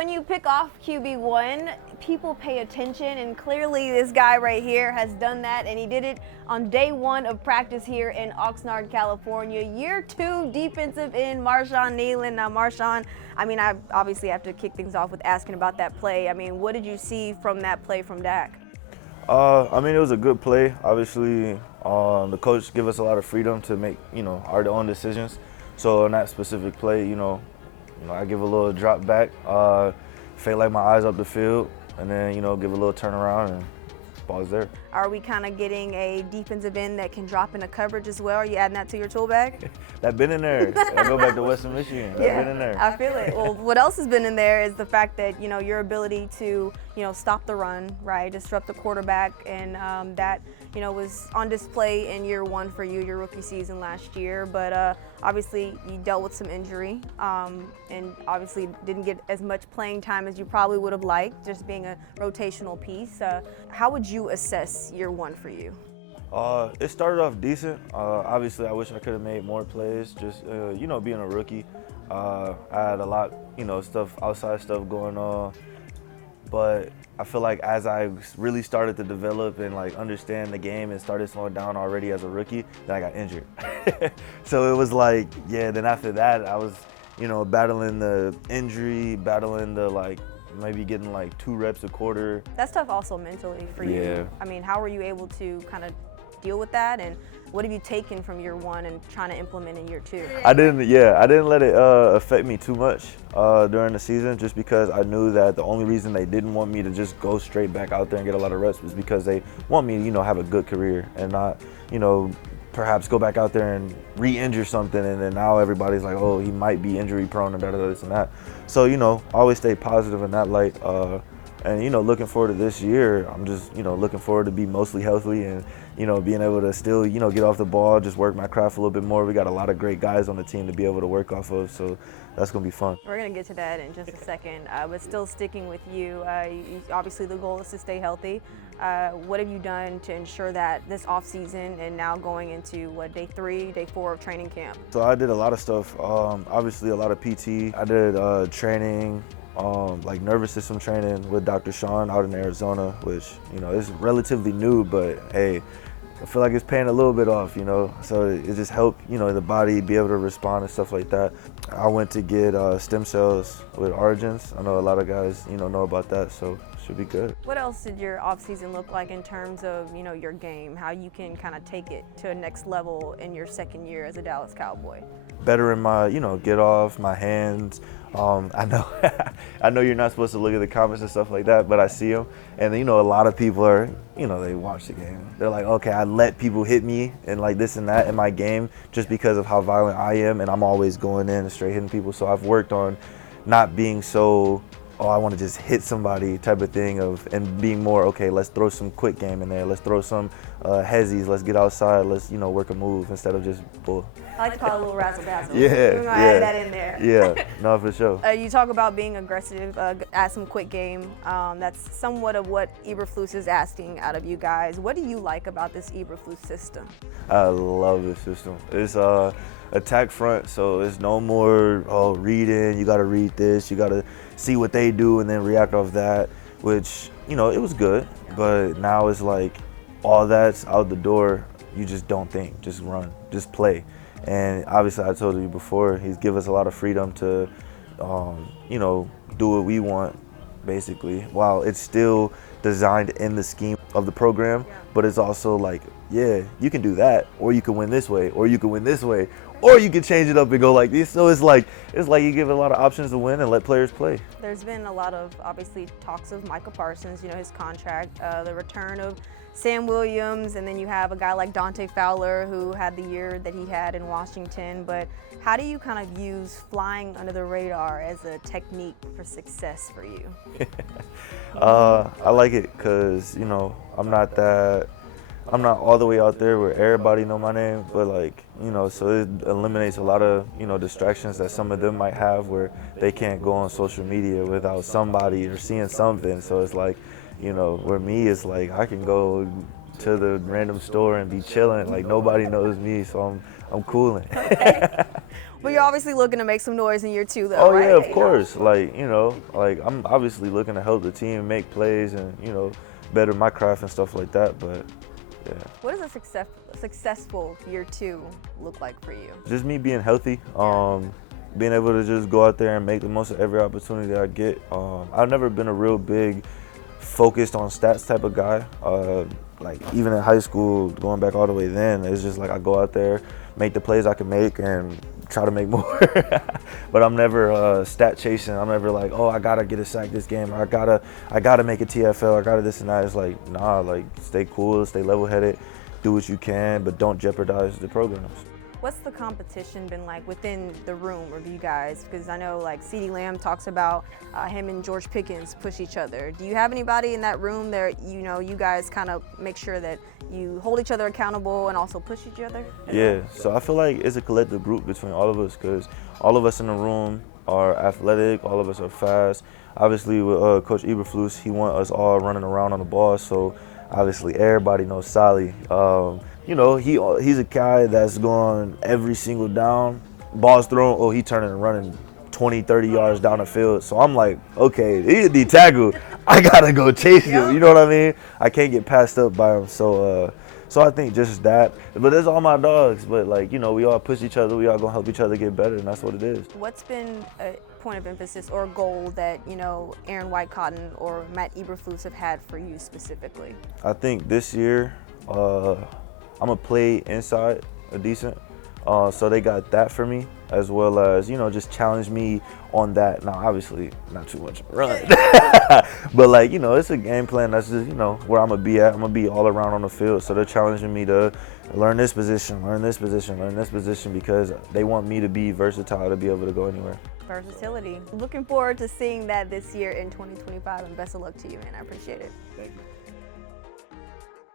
when you pick off QB1, people pay attention, and clearly this guy right here has done that, and he did it on day 1 of practice here in Oxnard, California. Year 2 defensive end Marshawn Kneeland. Now, Marshawn, I obviously have to kick things off with asking about that play. What did you see from that play from Dak? It was a good play. Obviously, the coach give us a lot of freedom to make, our own decisions. So in that specific play, I give a little drop back, fade like my eyes up the field, and then, give a little turnaround, and ball's there. Are we kind of getting a defensive end that can drop into coverage as well? Are you adding that to your tool bag? That been in there. I go back to Western Michigan. That been in there. I feel it. Well, what else has been in there is the fact that, your ability to, stop the run, right? Disrupt the quarterback, and that, was on display in year 1 for you, your rookie season last year. But obviously, you dealt with some injury, and obviously didn't get as much playing time as you probably would have liked, just being a rotational piece. How would you assess year 1 for you? It started off decent. Obviously, I wish I could have made more plays. Just being a rookie, I had a lot, outside stuff going on. But I feel like as I really started to develop and understand the game and started slowing down already as a rookie, then I got injured. So it was then after that I was, battling the injury, battling the maybe getting 2 reps a quarter. That's tough also mentally for you. Yeah. How were you able to kind of deal with that, and what have you taken from year 1 and trying to implement in year 2? I didn't let it affect me too much during the season, just because I knew that the only reason they didn't want me to just go straight back out there and get a lot of reps was because they want me to, have a good career and not, perhaps go back out there and re-injure something, and then now everybody's like, oh, he might be injury prone and this and that. So, always stay positive in that light. And, looking forward to this year, I'm just, looking forward to be mostly healthy and, being able to still, get off the ball, just work my craft a little bit more. We got a lot of great guys on the team to be able to work off of, so that's going to be fun. We're going to get to that in just a second, but still sticking with you, obviously the goal is to stay healthy. What have you done to ensure that this offseason and now going into, day 3, day 4 of training camp? So I did a lot of stuff, obviously a lot of PT. I did training, nervous system training with Dr. Sean out in Arizona, which, is relatively new, but hey, I feel like it's paying a little bit off, so it just helped, the body be able to respond and stuff like that. I went to get stem cells with Origins. I know a lot of guys, know about that, so it should be good. What else did your offseason look like in terms of, your game, how you can kind of take it to a next level in your second year as a Dallas Cowboy? Better in my, get off, my hands. I know I know you're not supposed to look at the comments and stuff like that, but I see them. And a lot of people are, they watch the game. They're like, okay, I let people hit me and this and that in my game just because of how violent I am, and I'm always going in and straight hitting people. So I've worked on not being so, I want to just hit somebody type of thing and being more, okay, let's throw some quick game in there. Let's throw some hezzies. Let's get outside. Let's, work a move instead of just bull. I like to call it a little razzle-dazzle. Yeah, We're going to add that in there. Yeah, no, for sure. You talk about being aggressive, add some quick game. That's somewhat of what Eberflus is asking out of you guys. What do you like about this Eberflus system? I love this system. It's attack front, so it's no more, reading. You got to read this. You got to see what they do and then react off that, which, it was good. But now it's all that's out the door. You just don't think, just run, just play. And obviously, I told you before, he's give us a lot of freedom to, do what we want, basically, while it's still designed in the scheme of the program. But it's also you can do that, or you can win this way, or you can win this way, or you can change it up and go like this. So it's you give a lot of options to win and let players play. There's been a lot of, obviously, talks of Micah Parsons, his contract, the return of Sam Williams, and then you have a guy like Dante Fowler who had the year that he had in Washington. But how do you kind of use flying under the radar as a technique for success for you? I like it because, I'm not all the way out there where everybody know my name, but so it eliminates a lot of, distractions that some of them might have where they can't go on social media without somebody or seeing something. So it's where me is I can go to the random store and be chilling, nobody knows me, so I'm cooling. Okay. But you're obviously looking to make some noise in year 2, though, Oh right? yeah, of course. Like, like I'm obviously looking to help the team make plays and, better my craft and stuff like that. But yeah. What does a successful year 2 look like for you? Just me being healthy, being able to just go out there and make the most of every opportunity that I get. I've never been a real big focused on stats type of guy. Like even in high school, going back all the way then, it's just like I go out there, make the plays I can make, and try to make more. But I'm never stat chasing. I'm never like, oh, I gotta get a sack this game. Or I gotta make a TFL. I gotta this and that. It's like, nah, like stay cool, stay level-headed, do what you can, but don't jeopardize the programs. What's the competition been like within the room of you guys? Because I know like CeeDee Lamb talks about him and George Pickens push each other. Do you have anybody in that room that you guys kind of make sure that you hold each other accountable and also push each other? Yeah, so I feel like it's a collective group between all of us because all of us in the room are athletic, all of us are fast. Obviously with Coach Eberflus, he wants us all running around on the ball, so obviously everybody knows Sally. He's a guy that's going every single down. Ball's thrown, oh, he turning and running 20, 30 yards down the field. So I'm like, okay, he's a D tackle. I gotta go chase him. You know what I mean? I can't get passed up by him. So I think just that. But there's all my dogs. But like, we all push each other. We all gonna help each other get better, and that's what it is. What's been a point of emphasis or goal that, Aaron White-Cotton or Matt Eberflus have had for you specifically? I think this year, I'm gonna play inside a decent. So they got that for me, as well as, just challenge me on that. Now, obviously, not too much of a run. But, like, it's a game plan that's just, where I'm going to be at. I'm going to be all around on the field. So they're challenging me to learn this position, learn this position, learn this position, because they want me to be versatile, to be able to go anywhere. Versatility. Looking forward to seeing that this year in 2025, and best of luck to you, man. I appreciate it. Thank you.